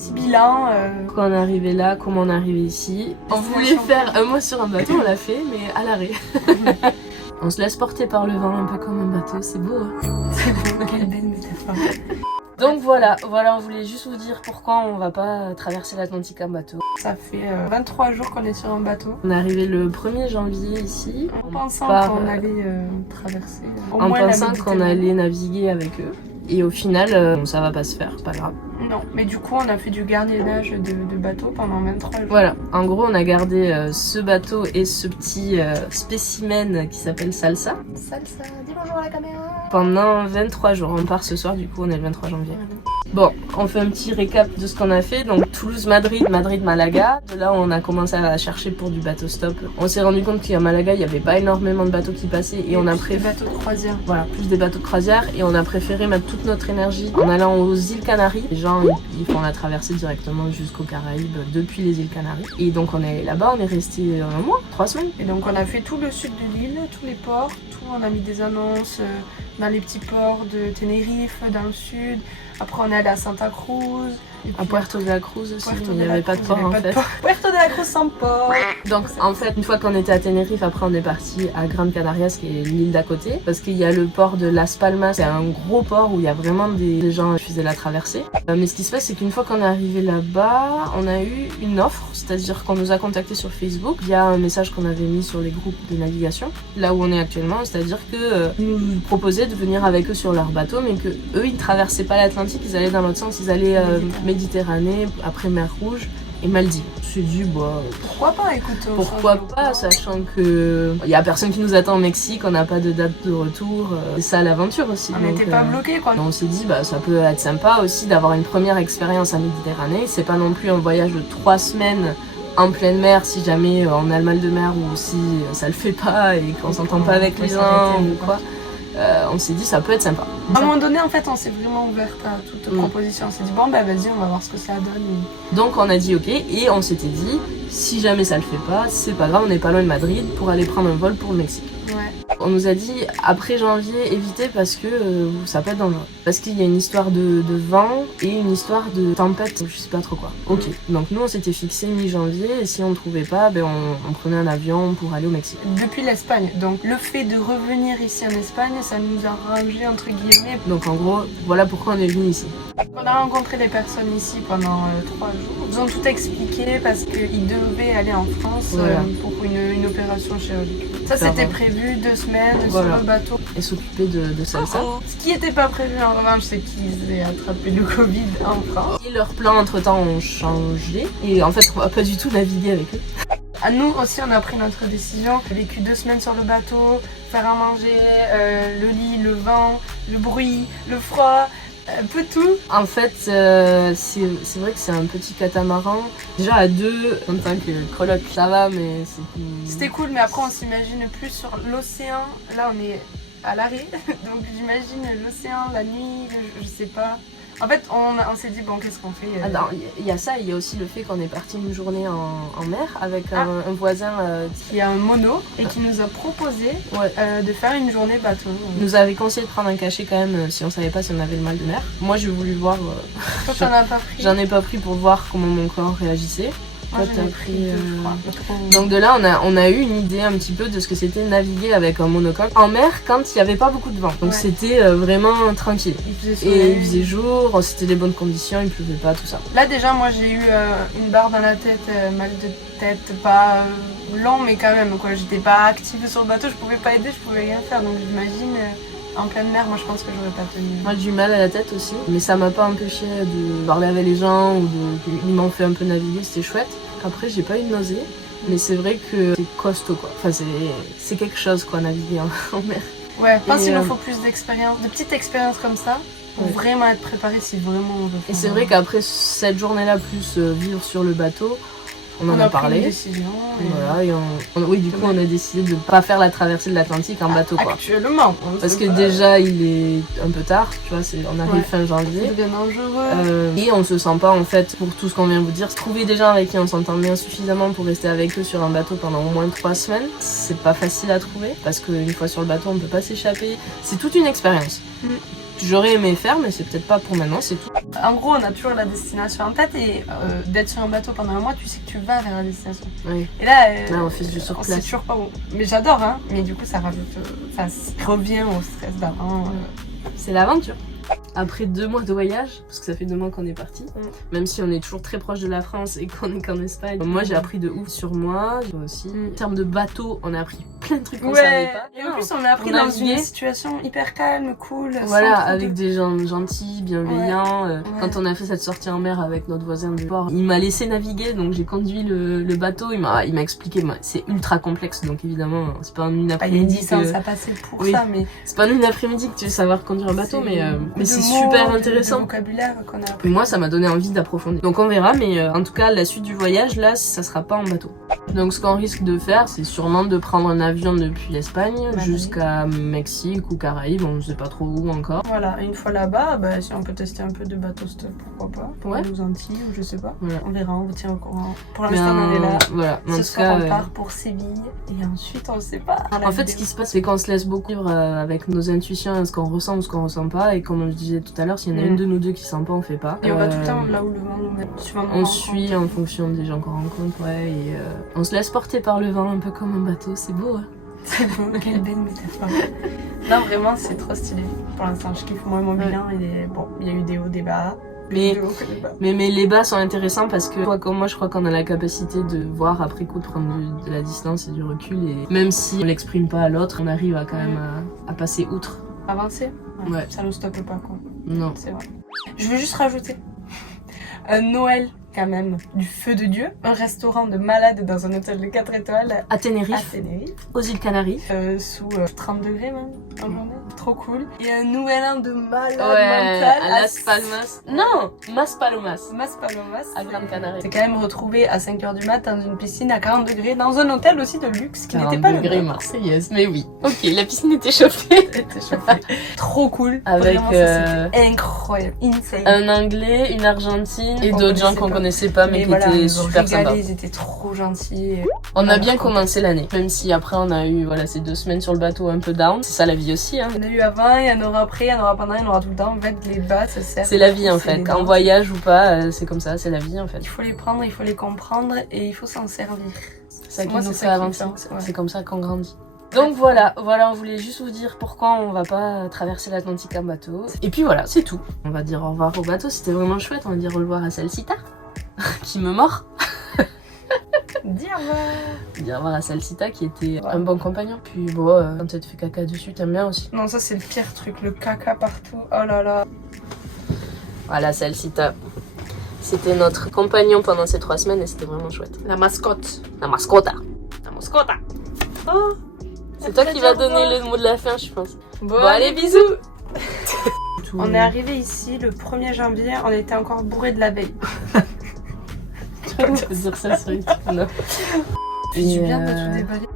Petit bilan. Quand on est arrivé là, comment on est arrivé ici. On voulait faire un mois sur un bateau, on l'a fait, mais à l'arrêt. On se laisse porter par le vent, un peu comme un bateau, c'est beau. Hein. C'est beau, quelle belle métaphore. Donc voilà, on voulait juste vous dire pourquoi on va pas traverser l'Atlantique en bateau. Ça fait 23 jours qu'on est sur un bateau. On est arrivé le 1er janvier ici. En pensant qu'on allait traverser au en moins pensant qu'on allait naviguer avec eux. Et au final, ça va pas se faire, c'est pas grave. Non, mais du coup, on a fait du gardiennage de bateau pendant 23 jours. Voilà, en gros, on a gardé ce bateau et ce petit spécimen qui s'appelle Salsa. Salsa, dis bonjour à la caméra. Pendant 23 jours. On part ce soir, du coup, on est le 23 janvier. Bon, on fait un petit récap de ce qu'on a fait. Donc Toulouse-Madrid, Madrid-Malaga. De là, on a commencé à chercher pour du bateau stop. On s'est rendu compte qu'à Malaga, il n'y avait pas énormément de bateaux qui passaient. Et on a préféré des bateaux de croisière. Voilà, plus des bateaux de croisière. Et on a préféré mettre toute notre énergie en allant aux îles Canaries. Les gens, ils font la traversée directement jusqu'aux Caraïbes depuis les îles Canaries. Et donc, on est allé là-bas, on est resté un mois, 3 semaines. Et donc, on a fait tout le sud de l'île, tous les ports, tout. On a mis des annonces dans les petits ports de Tenerife, dans le sud. Après, on est allé à Santa Cruz. À Puerto de la Cruz aussi, mais il n'y avait pas de port en fait. Puerto de la Cruz sans port. Donc en fait, une fois qu'on était à Tenerife, après on est parti à Gran Canarias, qui est l'île d'à côté. Parce qu'il y a le port de Las Palmas, c'est un gros port où il y a vraiment des gens qui faisaient la traversée. Mais ce qui se passe, c'est qu'une fois qu'on est arrivé là-bas, on a eu une offre. C'est-à-dire qu'on nous a contactés sur Facebook via un message qu'on avait mis sur les groupes de navigation, là où on est actuellement. C'est-à-dire que nous proposaient de venir avec eux sur leur bateau, mais que eux ils traversaient pas l'Atlantique, ils allaient dans l'autre sens, ils allaient Méditerranée, après mer Rouge et Maldives. Je me suis dit, bah, pourquoi pas, écoute. Pourquoi pas, sachant que y a personne qui nous attend au Mexique, on n'a pas de date de retour. C'est ça l'aventure aussi. On n'était pas bloqué quoi. On s'est dit, bah, ça peut être sympa aussi d'avoir une première expérience en Méditerranée. C'est pas non plus un voyage de 3 semaines en pleine mer si jamais on a le mal de mer ou si ça le fait pas et qu'on s'entend pas avec les gens ou quoi. On s'est dit ça peut être sympa. À un moment donné en fait on s'est vraiment ouverte à toute proposition. On s'est dit bon bah vas-y on va voir ce que ça donne. Donc on a dit ok et on s'était dit si jamais ça le fait pas, c'est pas grave, on n'est pas loin de Madrid pour aller prendre un vol pour le Mexique. Ouais. On nous a dit après janvier évitez parce que ça peut être dangereux. Parce qu'il y a une histoire de vent et une histoire de tempête, je sais pas trop quoi. Ok, donc nous on s'était fixé mi-janvier et si on ne trouvait pas, ben on prenait un avion pour aller au Mexique. Depuis l'Espagne, donc le fait de revenir ici en Espagne, ça nous a arrangé entre guillemets. Donc en gros, voilà pourquoi on est venu ici. On a rencontré des personnes ici pendant 3 jours. Ils ont tout expliqué parce qu'ils devaient aller en France pour une opération chirurgicale. Ça c'était prévu 2 semaines sur le bateau. Et s'occuper de Salsa. Ce qui n'était pas prévu en revanche, c'est qu'ils aient attrapé le Covid en France. Et leurs plans entre temps ont changé. Et en fait, on va pas du tout naviguer avec eux. À nous aussi, on a pris notre décision. J'ai vécu 2 semaines sur le bateau, faire à manger, le lit, le vent, le bruit, le froid. Un peu tout. En fait, c'est vrai que c'est un petit catamaran. Déjà à 2, en tant que coloc, ça va, mais c'était cool, mais après on s'imagine plus sur l'océan. Là, on est à l'arrêt, donc j'imagine l'océan, la nuit, je sais pas. En fait, on s'est dit, bon, qu'est-ce qu'on fait il y a ça, il y a aussi le fait qu'on est parti une journée en mer avec un voisin qui a un mono et qui nous a proposé de faire une journée bateau. Il nous avait conseillé de prendre un cachet quand même si on savait pas si on avait le mal de mer. Moi, j'ai voulu voir. Toi, t'en as pas pris. J'en ai pas pris pour voir comment mon corps réagissait. Moi, j'en ai pris 2, je crois. Donc de là, on a eu une idée un petit peu de ce que c'était naviguer avec un monocoque en mer quand il n'y avait pas beaucoup de vent. Donc c'était vraiment tranquille. Il faisait jour, c'était des bonnes conditions, il pleuvait pas, tout ça. Là déjà, moi j'ai eu une barre dans la tête, mal de tête, pas long mais quand même quoi. J'étais pas active sur le bateau, je pouvais pas aider, je pouvais rien faire. Donc j'imagine... En pleine mer, moi je pense que j'aurais pas tenu. Moi j'ai du mal à la tête aussi, mais ça m'a pas empêché de parler avec les gens ou ils m'ont fait un peu naviguer, c'était chouette. Après j'ai pas eu de nausée, mais c'est vrai que c'est costaud quoi. Enfin c'est quelque chose quoi, naviguer en mer. Ouais, je pense qu'il nous faut plus d'expérience, de petites expériences comme ça, pour vraiment être préparé si vraiment on veut faire. Et c'est vrai qu'après cette journée-là, plus vivre sur le bateau, on en a parlé. Pris une décision. Voilà, et oui, du coup, on a décidé de ne pas faire la traversée de l'Atlantique en bateau. Quoi. Actuellement. Parce que déjà, il est un peu tard, tu vois, on arrive fin janvier. C'est bien dangereux. Et on se sent pas, en fait, pour tout ce qu'on vient de vous dire, trouver des gens avec qui on s'entend bien suffisamment pour rester avec eux sur un bateau pendant au moins 3 semaines, c'est pas facile à trouver. Parce qu'une fois sur le bateau, on ne peut pas s'échapper. C'est toute une expérience. J'aurais aimé faire, mais c'est peut-être pas pour maintenant, c'est tout. En gros, on a toujours la destination en tête et d'être sur un bateau pendant un mois, tu sais que tu vas vers la destination. Oui. Et là, Là, on fait du sur on sait place. toujours pas où. Mais j'adore, hein. Mais du coup, ça rajoute. Ça revient au stress d'avant. C'est l'aventure. Après 2 mois de voyage, parce que ça fait 2 mois qu'on est parti, même si on est toujours très proche de la France et qu'on est qu'en Espagne, moi j'ai appris de ouf sur moi, toi aussi. En termes de bateau, on a appris plein de trucs qu'on savait pas. Et en plus, on a appris On a dans navigué. une situation hyper calme, cool. Voilà, sans trop avec de- des gens gentils, bienveillants. Quand on a fait cette sortie en mer avec notre voisin de port, il m'a laissé naviguer, donc j'ai conduit le bateau. Il m'a expliqué, c'est ultra complexe, donc évidemment, c'est pas en une Il y a une après-midi. licence à passer pour Oui. ça, mais. C'est pas en une après-midi que tu veux savoir conduire un bateau, mais c'est de super mots, intéressant. de vocabulaire qu'on a Et appris. moi, ça m'a donné envie d'approfondir. Donc on verra, mais en tout cas, la suite du voyage, là, ça sera pas en bateau. Donc ce qu'on risque de faire, c'est sûrement de prendre un avion depuis l'Espagne Madrid. jusqu'à Mexique ou Caraïbes, on ne sait pas trop où encore. Voilà, une fois là-bas, bah, si on peut tester un peu de bateau stop, pourquoi pas. Pour Ouais. les Antilles ou je sais pas. Voilà. On verra, on vous tient au courant. Pour Mais l'instant, on est là. voilà. Mais en Ce tout soir, cas, on part pour Séville et ensuite, on sait pas. en fait, ce qui se passe, c'est qu'on se laisse beaucoup vivre avec nos intuitions, ce qu'on ressent ou ce qu'on ressent pas. Et comme je disais tout à l'heure, s'il y en a une de nous deux qui sent pas, on fait pas. Et on va tout le temps là où le vent nous mène. Suivant nos On rencontres. suit en fonction des gens qu'on rencontre, ouais. Et on se laisse porter par le vent, un peu comme un bateau. C'est beau, hein. C'est beau, quelle belle métaphore. Non, vraiment, c'est trop stylé. Pour l'instant, je kiffe. Moi, mon bilan, bon, il y a eu des hauts, des bas. Mais Des hauts que des bas. Mais les bas sont intéressants parce que toi comme moi je crois qu'on a la capacité de voir après coup, de prendre de la distance et du recul, et même si on l'exprime pas à l'autre, on arrive à quand même à passer outre. Avancer. Ouais. Ça nous stoppe pas, quoi. Non. C'est vrai. Je vais juste rajouter un Noël, quand même, du feu de Dieu. Un restaurant de malade dans un hôtel de 4 étoiles À à Tenerife, Tenerife. aux îles Canaries. Sous 30 degrés même en journée. Trop cool. Et un nouvel an de malade Ouais, mental à Las Palmas. Non, Mas Palomas. Mas Palomas. À Grande Canaria. C'est quand même retrouvé à 5h du mat dans une piscine à 40 degrés dans un hôtel aussi de luxe qui n'était 40 pas le degrés nôtre. marseillaise, mais oui. Ok, la piscine était chauffée. C'était chauffé. Trop cool. Avec, Vraiment, ça, c'était incroyable. Insane. Un Anglais, une Argentine et On d'autres gens connaissait qu'on pas. connaissait pas mais qui voilà, étaient ils nous ont super régalé, sympas. ils étaient trop gentils. On a Voilà, bien je crois. commencé l'année, même si après on a eu ces 2 semaines sur le bateau un peu down. C'est ça la vie aussi, hein. Il y en a eu avant, il y en aura après, il y en aura pendant, il y en aura tout le temps. En fait, les bas, ça sert. C'est la vie en C'est fait. les En dents. voyage ou pas, c'est comme ça, c'est la vie en fait. Il faut les prendre, il faut les comprendre et il faut s'en servir. C'est ça qui Moi, nous c'est fait ça qui me avancer. fait, ouais. C'est comme ça qu'on grandit. Donc voilà, on voulait juste vous dire pourquoi on va pas traverser l'Atlantique en bateau. Et puis voilà, c'est tout. On va dire au revoir au bateau, c'était vraiment chouette. On va dire au revoir à Salsita, qui me mord. Dis au revoir. Dire au revoir à Salsita, qui était Ouais. un bon compagnon. Puis bon, quand tu te fais caca dessus, t'aimes bien aussi. Non, ça c'est le pire truc, le caca partout. Oh là là. Voilà, Salsita. C'était notre compagnon pendant ces 3 semaines et c'était vraiment chouette. La mascotte. La mascota. La mascotte. Oh. C'est toi qui vas donner le mot de la fin, je pense. Bon, Bon, allez, bisous. On est arrivé ici le 1er janvier, on était encore bourré de la veille. Tu peux dire ça sur YouTube, non. C'est du bien de Et, tout déballer.